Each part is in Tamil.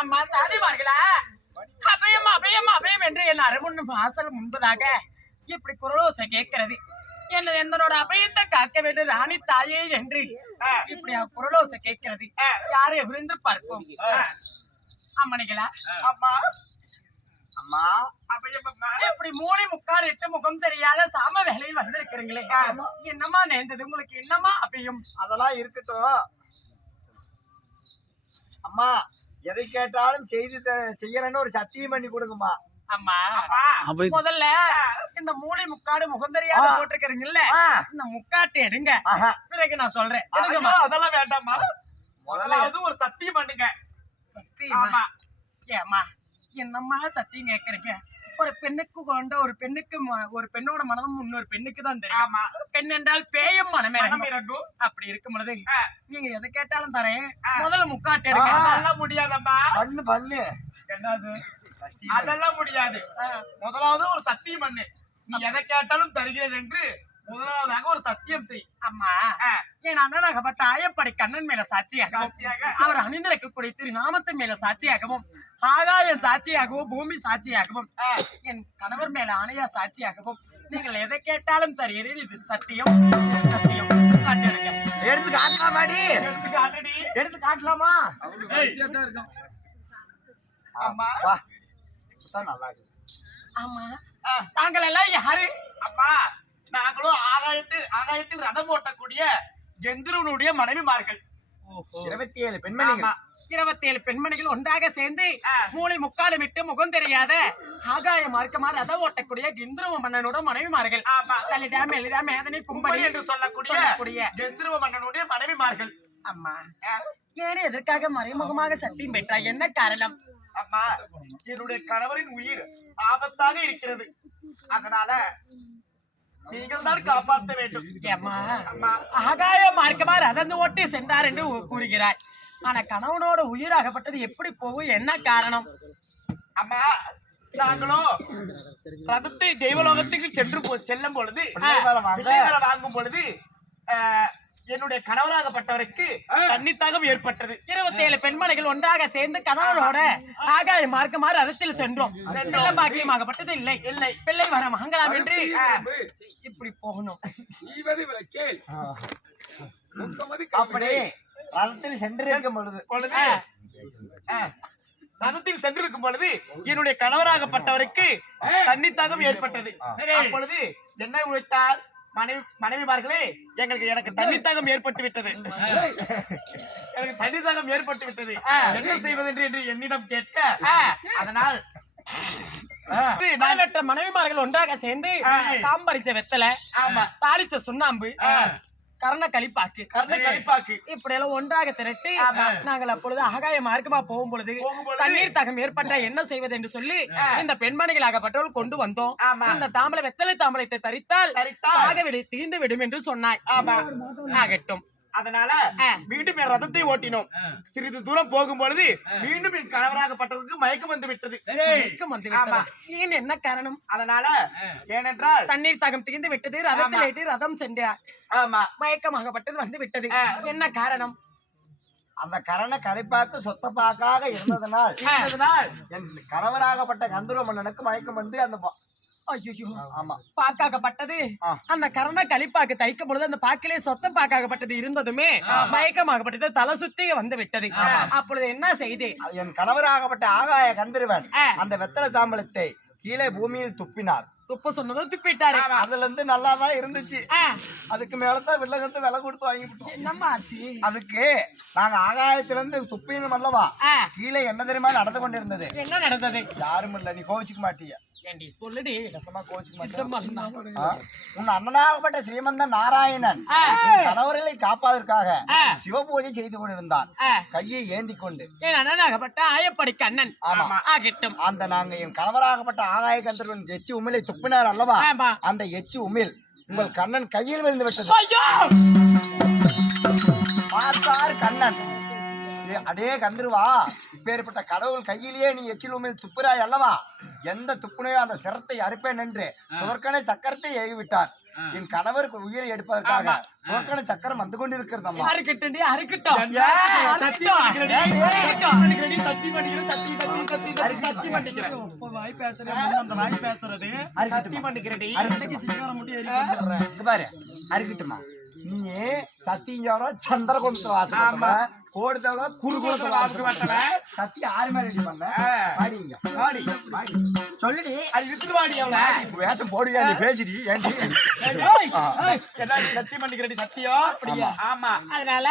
அம்மா தாடிமார்களா? அபயம் அபயம் அபயம் என்று என் அரமுன் வாசல் முன்பதாக இப்படி குரலோசை கேட்கிறது. எனது என்னோட அபயத்தை காக்க வேண்டும் ராணி தாயே என்று இப்படி குரலோசை கேட்கிறது. யாரை விருந்து பார்ப்போம்? அம்மணிகளா? அம்மா மூளை முக்கால் எட்டு முகம் தெரியாத சாம வேலையில் வந்திருக்கிறீங்களே என்னமா நேர்ந்தது. உங்களுக்கு என்னமா அபயம்? அதெல்லாம் இருக்கட்டும். அம்மா எதை கேட்டாலும் செய்து செய்யறேன்னு ஒரு சத்தியம் பண்ணி கொடுங்கம்மா. அம்மா முதல்ல இந்த மூளை முக்காடு முகம் தெரியாத ஆ. போட்டிருக்கிறீங்கல்ல இந்த முக்காட்டு எடுங்க. பிறகு நான் சொல்றேன். அதெல்லாம் வேண்டாம்மா. முதல்ல முதலாவது ஒரு சத்தியம் பண்ணுங்க. சத்தியமா? ஆமா. ஏம்மா என்னம்மா சத்தியம் கேக்குறீங்க? ஒரு பெண்ணுக்கு கொண்ட ஒரு பெண்ணுக்கு ஒரு பெண்ணோட மனதும் இன்னொரு பெண்ணுக்கு தான் தெரியும். ஆமா. பெண் என்றால் பேயும் மனமே இறங்கும். அப்படி இருக்கும் பொழுது. நீங்க எதை கேட்டாலும் தரேன். முதல்ல முக்காட்டு. அதெல்லாம் முடியாதம்மா. பண்ணு பண்ணு. என்னது? அதெல்லாம் முடியாது. முதலாவது ஒரு சத்தியம் பண்ணு. நீ எதை கேட்டாலும் தருகிறேன் என்று முதலாவதாக ஒரு சத்தியம் செய். அம்மா என் அண்ணனாகப்பட்ட ஆயப்படை கண்ணன் மேல சாட்சியாக. அவர் அணிந்திருக்கக்கூடிய திருநாமத்தின் மேல சாட்சியாகவும் ஆகாயம் சாட்சியாகவும் பூமி சாட்சியாகவும் ஆ, என் கணவர் மேல ஆணையா சாட்சியாகவும் நீங்கள் எதை கேட்டாலும் தருகிறேன் இது சத்தியம் சத்தியம் எடுத்து காட்டலாமாடி எடுத்து காட்டுடி. எடுத்து காட்டலாமா இதான் நல்லா இருக்கு ஆமா ஆ, தாங்கள் எல்லாம் யாரு அம்மா நாங்களும் ஆகாயத்தில் ஆகாயத்தில் ரதம் ஓட்டக்கூடிய கெந்திரனுடைய மனைவிமார்கள் இருபத்தி ஏழு பெண்மணிகள். ஆமா. இருபத்தி ஏழு பெண்மணிகள் ஒன்றாக சேர்ந்து. மூளை முக்காலும் விட்டு முகம் தெரியாத ஆகாய மார்க்கமா ரதம் ஓட்டக்கூடிய கிந்திரவ மன்னனோட மனைவிமார்கள். ஆமா. லலிதா மெலிதா மேதனி கும்படி என்று சொல்லக்கூடிய கெந்திரவ மன்னனுடைய மனைவிமார்கள். அம்மா ஏன் எதற்காக மறைமுகமாக சத்தியம் பெற்றாய்? என்ன காரணம்? அம்மா என்னுடைய கணவரின் உயிர் ஆபத்தாக இருக்கிறது. அதனால நீங்கள் தான் காப்பாற்ற வேண்டும். ஏம்மா? ஆகாய மார்க்கமா ரதந்து ஓட்டி சென்றார் என்று கூறுகிறாய். ஆனா கணவனோட உயிராகப்பட்டது எப்படி போகும் என்ன காரணம்? அம்மா நாங்களும் ரதத்தை தெய்வலோகத்துக்கு சென்று செல்லும் பொழுது வாங்கும் பொழுது என்னுடைய கணவராகப்பட்டவருக்கு தன்னித்தாகம் ஏற்பட்டது. இருபத்தி ஏழு பெண்மணிகள் ஒன்றாக சேர்ந்து கணவனோட ஆகாய மார்க்கமா ரதத்தில் சென்றோம். செல்ல பாக்கியமாகப்பட்டது இல்லை. இல்லை. பிள்ளை வர மகங்களாம் என்று இப்படி போகணும். அப்படி ரதத்தில் சென்றிருக்கும் பொழுது. ரதத்தில் சென்றிருக்கும் பொழுது என்னுடைய கணவராகப்பட்டவருக்கு தன்னித்தாகம் ஏற்பட்டது. அப்பொழுது என்ன உழைத்தார் மனைவி மனைவிமார்களே எங்களுக்கு எனக்கு தன்னித்தாகம் ஏற்பட்டு விட்டது எனக்கு தன்னித்தாகம் ஏற்பட்டு விட்டது என்ன செய்வது என்று என்னிடம் கேட்க. அதனால் மனைவிமார்கள் ஒன்றாக சேர்ந்து. காம்பரிச்ச வெத்தலை ஆமா. தாளிச்ச சுண்ணாம்பு கர்ண கழிப்பாக்கு கர்ண கழிப்பாக்கு இப்படி எல்லாம் ஒன்றாக திரட்டி நாங்கள் அப்பொழுது ஆகாய மார்க்கமா போகும் பொழுது தண்ணீர் தாகம் ஏற்பட்ட என்ன செய்வது என்று சொல்லி இந்த பெண்மணிகளாகப்பட்டவர்கள் கொண்டு வந்தோம். ஆமா. இந்த தாம்பலை வெத்தலை தாம்பலத்தை தரித்தால் ஆகவிடு தீர்ந்து விடும் என்று சொன்னாய். ஆகட்டும். அதனால. மீண்டும் என் ரதத்தை ஓட்டினோம். சிறிது தூரம் போகும் பொழுது மீண்டும் என் கணவராகப்பட்டவருக்கு மயக்கம் வந்து விட்டது. மயக்கம் வந்து விட்டதா? ஆமா. ஏன் என்ன காரணம்? அதனால ஏனென்றால் தண்ணீர் தகம் தீர்ந்து விட்டது ரதத்தில் ரதம் சென்றார். ஆமா. மயக்கமாகப்பட்டது வந்து விட்டது. என்ன காரணம்? அந்த கரண கரைப்பாக்கு சொத்தப்பாக்காக இருந்ததனால் அதனால் என் கணவராகப்பட்ட கந்தர்வ மன்னனுக்கு மயக்கம் வந்து அந்த ஐயோ ஆமா. பாக்காகப்பட்டது. அந்த கரண கழிப்பாக்கு தைக்கும் பொழுது அந்த பாக்கிலே சொத்த பாக்காகப்பட்டது இருந்ததுமே மயக்கமாகப்பட்டது தலை சுத்தி வந்து விட்டது. அப்பொழுது என்ன செய்து? என் கணவராகப்பட்ட ஆகாய கந்தர்வன். அந்த வெத்தலை தாம்பலத்தை கீழே பூமியில் துப்பினார். துப்பு சொன்னதும் துப்பிட்டாரு. அதுல இருந்து நல்லா தான் இருந்துச்சு அதுக்கு மேலதான் வில்லகத்து விலை கொடுத்து வாங்கி விட்டோம் என்னம்மா ஆச்சு? அதுக்கு நாங்க ஆகாயத்துல இருந்து துப்பினும் அல்லவா? கீழே என்ன தெரியுமா நடந்து கொண்டிருந்தது? என்ன நடந்தது? யாரும் இல்ல நீ கோவிச்சுக்க மாட்டிய. ஆ? உன் அண்ணனாகப்பட்ட ஸ்ரீமந்த நாராயணன் கணவர்களை காப்பதற்காக. சிவபூஜை செய்து கொண்டிருந்தான். கையை ஏந்தி கொண்டு என் அண்ணனாகப்பட்ட ஆயப்படி கண்ணன் ஆமா. ஆகட்டும். அந்த நாங்க என் கணவராகப்பட்ட ஆகாய கந்தர்வன் எச்சு உமிழை துப்பினார் அல்லவா? அந்த எச்சு உமிழ் உங்கள் கண்ணன் கையில் விழுந்து விட்டது. பார்த்தார் கண்ணன். அடே கந்தருவா இப்பேற்பட்ட கடவுள் கையிலேயே நீ எச்சில் உமிழ் துப்புறாய் அல்லவா? எந்த துப்புனையோ அந்த சிரத்தை அறுப்பேன் என்று சுதர்க்கனை சக்கரத்தை ஏவி விட்டார் என் கணவருக்கு உயிரை எடுப்பதற்காக சுதர்க்கனை சக்கரம் வந்து கொண்டிருக்கிறது அம்மா. அறுக்கட்டும்டி அறுக்கட்டும் இங்க பாரு அறுக்கட்டுமா? நீ சத்தியஞ்சவரோ சந்திர குணத்து வாசம் கோடுத்தவரோ குறு குணத்து வாசம் வட்டவன். சத்தி ஆறு மேல ரெடி பண்ண. பாடிங்க. பாடி சொல்லுடி. அது வித்துட்டு வாடி அவள. வேஷம் போடுவியா? நீ பேசுடி. ஏன்டி. என்ன நீ சத்தி பண்ணிக்கிறடி சத்தியம் அப்படியா? ஆமா. அதனால.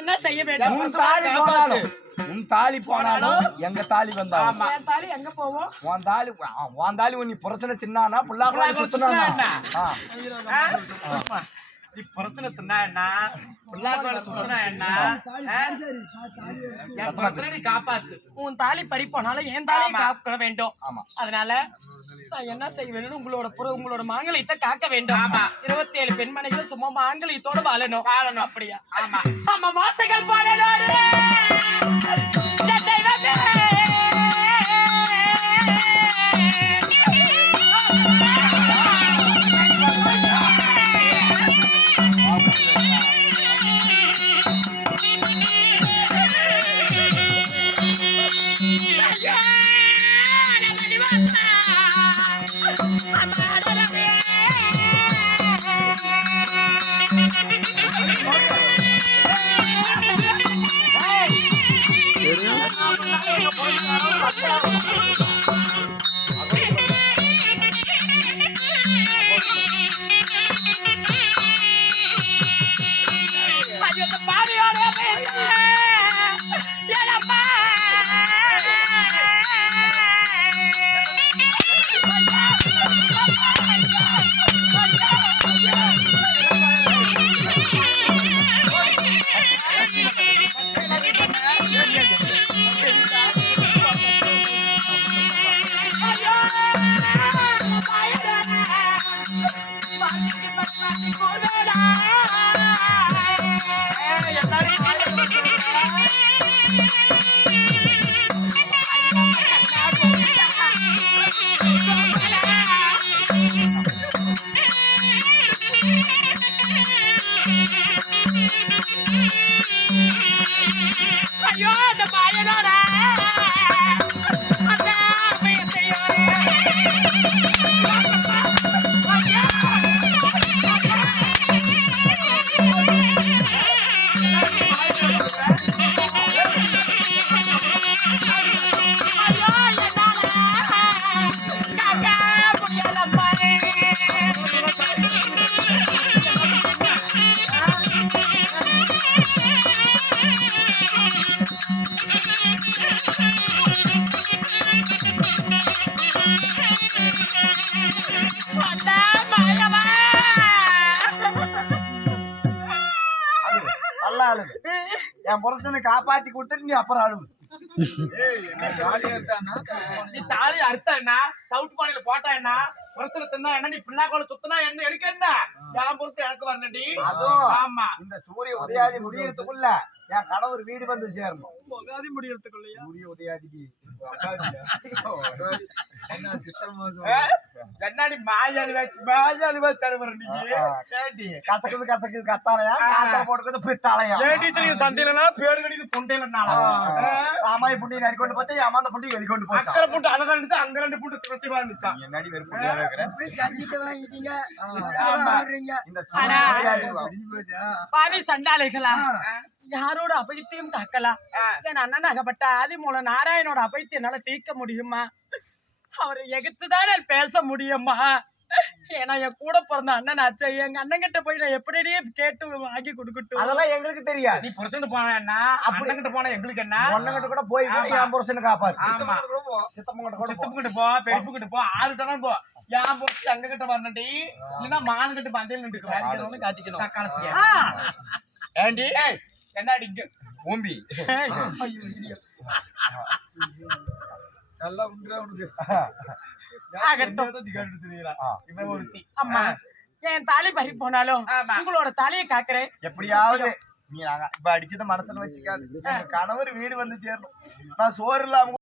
என்ன செய்ய வேண்டும்? உன் தாலி போனாலும் உன் தாலி போனாலும் எங்க தாலி வந்தாலும். என் தாலி எங்க போவோம் உன் தாலி உன் தாலி உன் நீ புறச்சனை தின்னானா புள்ளா கூட சுத்தினா சுத்தினா ஆ? நீ பிரச்சனை தின்னா என்ன? பிள்ளாக்கோட சுத்தினா என்ன? ஆ? என் பிரச்சனை நீ காப்பாத்து. உன் தாலி பறி போனாலும் என் தாலி. காக்க வேண்டும். அதனால நான் என்ன செய்ய வேண்டும் உங்களோட புற உங்களோட மாங்கலியத்தை காக்க வேண்டும். ஆமா. இருபத்தி ஏழு பெண்மணிகள் சும்மா மாங்கலியத்தோட வாழணும். வாழணும். அப்படியா? ஆமா. ஆமா பாடலோடு! ஐயோ, என் புருஷனை காப்பாத்தி கொடுத்துட்டு நீ அப்புறம் அழுவு. நீ தாலி அறுத்தா என்ன? தவுட்டு பானையில போட்டா என்ன? புறத்துல தின்னா என்ன? நீ பின்னாக்கோல சுத்தினா என்ன? எனக்கு என்ன? என் புருஷன் எனக்கு அதுவும் ஆமா. இந்த சூரிய உதயாதி முடியறதுக்குள்ள என் கணவர் வீடு வந்து சேரணும். உகாதி முடியறதுக்குள்ளயா? சூரிய உதயாதிக்கு கண்ணாடி மாயாளி வச்சு மாயாளி வச்சு அனுப்புற நீ. கேட்டி கசக்குது கசக்குது கத்தாலையா காத்தா போட்டுக்குது பித்தாலையா ஏன் டீச்சர் சந்தையிலனா பேர் கடிக்குது பொண்டையிலனால ஆமாய் புண்டி நரிக்கொண்டு போச்சு அம்மாந்த புண்டி வெளிக்கொண்டு போச்சு அக்கறை புட்டு அழகா இருந்துச்சு? அங்க ரெண்டு புட்டு சிவசிவா இருந்துச்சா? என்னடி இருக்கிற? சண்டாளிகளா? யாரோட அபயத்தையும் காக்கலாம் என் அண்ணன் அகப்பட்ட ஆதிமூல நாராயணோட அபயத்தை என்னால தீர்க்க முடியுமா? அவரை எகுத்துதான் நான் பேச முடியுமா? ஏன்னா என் கூட பிறந்த அண்ணன் ஆச்சு எங்க அண்ணன் கிட்ட போய் நான் எப்படியே கேட்டு வாங்கி கொடுக்கட்டும். அதெல்லாம் எங்களுக்கு தெரியாது. நீ புருஷன் போனா அப்படி கிட்ட போனா எங்களுக்கு என்ன? பொண்ணுகிட்ட கூட போய் கூட ஆமா. என் புருஷனை ஆமா. சித்தப்பங்கிட்ட கூட போ. கிட்ட பெருப்பு கிட்ட போ ஆறு ஜனம் போ. என் புருஷன் எங்க கிட்ட வரணும்டி? இல்லன்னா மான் கிட்ட பந்தையில் நின்றுக்கு காட்டிக்கணும். சக்காலத்தியா? ஏண்டி? இங்க. ஊம்பி ஆகட்டும். ஆ. இவன் ஒருத்தி அம்மா என் தாலி பறி போனாலும். உங்களோட தாலியை காக்குறேன். எப்படியாவது நீ இப்ப அடிச்சத மனசுல வச்சுக்காது. கணவர் வீடு வந்து சேரணும். நான் சோறு இல்லாம